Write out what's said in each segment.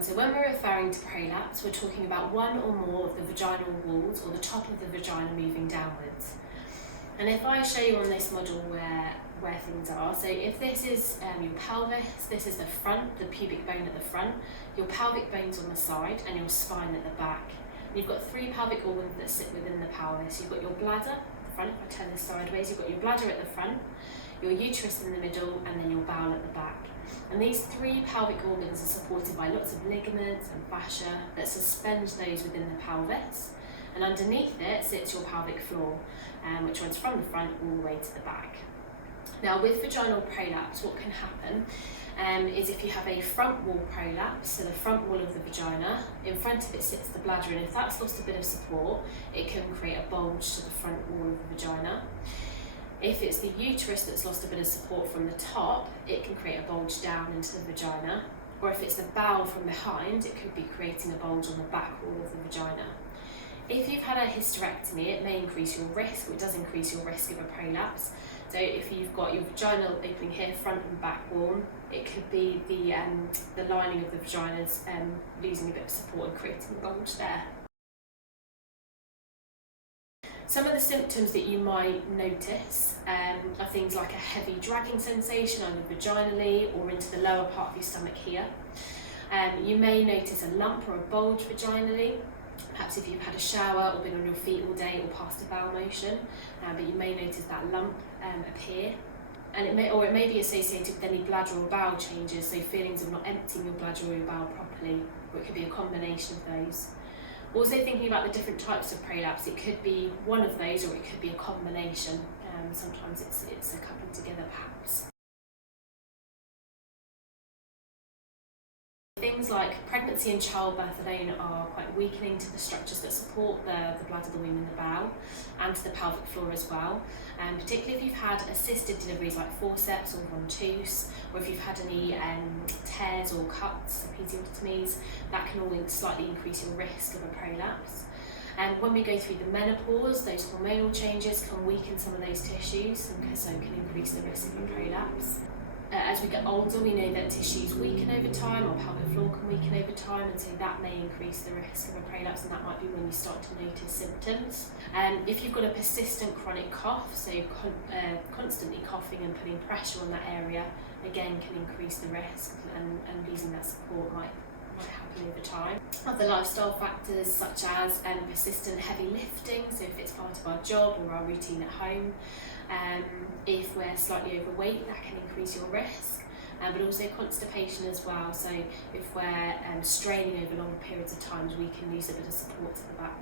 So when we're referring to prolapse, we're talking about one or more of the vaginal walls or the top of the vagina moving downwards. And if I show you on this model where things are, so if this is your pelvis, this is the front, the pubic bone at the front, your pelvic bone's on the side and your spine at the back. And you've got three pelvic organs that sit within the pelvis. You've got your bladder at the front, if I turn this sideways, you've got your bladder at the front, your uterus in the middle, and then your bowel at the back. And these three pelvic organs are supported by lots of ligaments and fascia that suspend those within the pelvis. And underneath it sits your pelvic floor, which runs from the front all the way to the back. Now with vaginal prolapse, what can happen is if you have a front wall prolapse, so the front wall of the vagina, in front of it sits the bladder, and if that's lost a bit of support, it can create a bulge to the front wall of the vagina. If it's the uterus that's lost a bit of support from the top, it can create a bulge down into the vagina. Or if it's the bowel from behind, it could be creating a bulge on the back wall of the vagina. If you've had a hysterectomy, it may increase your risk, or it does increase your risk of a prolapse. So if you've got your vaginal opening here, front and back wall, it could be the lining of the vaginas losing a bit of support and creating a bulge there. Some of the symptoms that you might notice are things like a heavy dragging sensation either vaginally or into the lower part of your stomach here. You may notice a lump or a bulge vaginally, perhaps if you've had a shower or been on your feet all day or passed a bowel motion, but you may notice that lump appear. And it may be associated with any bladder or bowel changes, so feelings of not emptying your bladder or your bowel properly, or it could be a combination of those. Also thinking about the different types of prolapse, it could be one of those or it could be a combination. Sometimes it's a couple together perhaps. Things like pregnancy and childbirth alone are quite weakening to the structures that support the bladder, the womb and the bowel, and to the pelvic floor as well. Particularly if you've had assisted deliveries like forceps or ventouse, or if you've had any tears or cuts, episiotomies, that can all slightly increase your risk of a prolapse. And when we go through the menopause, those hormonal changes can weaken some of those tissues and so can increase the risk of a prolapse. As we get older, we know that tissues weaken over time, or pelvic floor can weaken over time, and so that may increase the risk of a prolapse, and that might be when you start to notice symptoms. If you've got a persistent chronic cough, so constantly coughing and putting pressure on that area, again can increase the risk, and losing that support might happen over time. Other lifestyle factors such as persistent heavy lifting, so if it's part of our job or our routine at home, if we're slightly overweight, that can increase your risk, but also constipation as well. So if we're straining over long periods of time, we can lose a bit of support to the back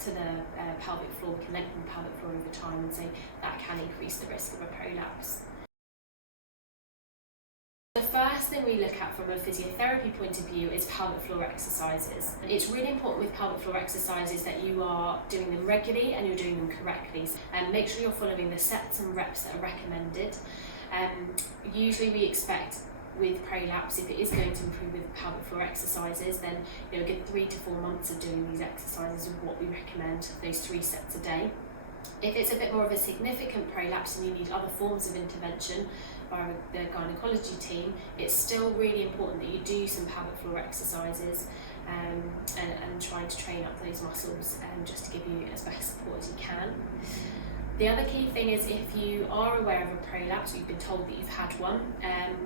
to the pelvic floor. We can lengthen the pelvic floor over time, and so that can increase the risk of a prolapse. The first thing we look at from a physiotherapy point of view is pelvic floor exercises. It's really important with pelvic floor exercises that you are doing them regularly and you're doing them correctly. And make sure you're following the sets and reps that are recommended. Usually we expect with prolapse, if it is going to improve with pelvic floor exercises, then a good 3 to 4 months of doing these exercises is what we recommend, those 3 sets a day. If it's a bit more of a significant prolapse and you need other forms of intervention by the gynecology team, it's still really important that you do some pelvic floor exercises and trying to train up those muscles just to give you as best support as you can. The other key thing is if you are aware of a prolapse, you've been told that you've had one,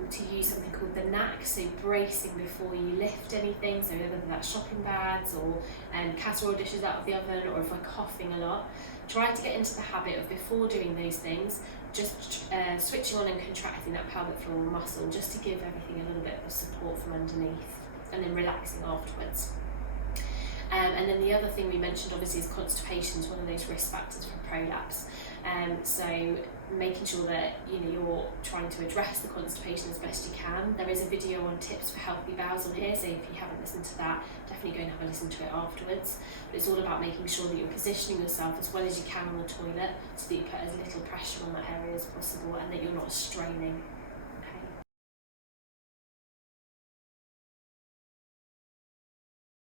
to use something called the knack, so bracing before you lift anything, so whether that's shopping bags or casserole dishes out of the oven, or if we're coughing a lot, try to get into the habit of before doing those things, just switching on and contracting that pelvic floor muscle just to give everything a little bit of support from underneath, and then relaxing afterwards. And then the other thing we mentioned obviously is constipation is one of those risk factors for prolapse. So making sure that you're trying to address the constipation as best you can. There is a video on tips for healthy bowels on here, so if you haven't listened to that, definitely go and have a listen to it afterwards. But it's all about making sure that you're positioning yourself as well as you can on the toilet so that you put as little pressure on that area as possible and that you're not straining.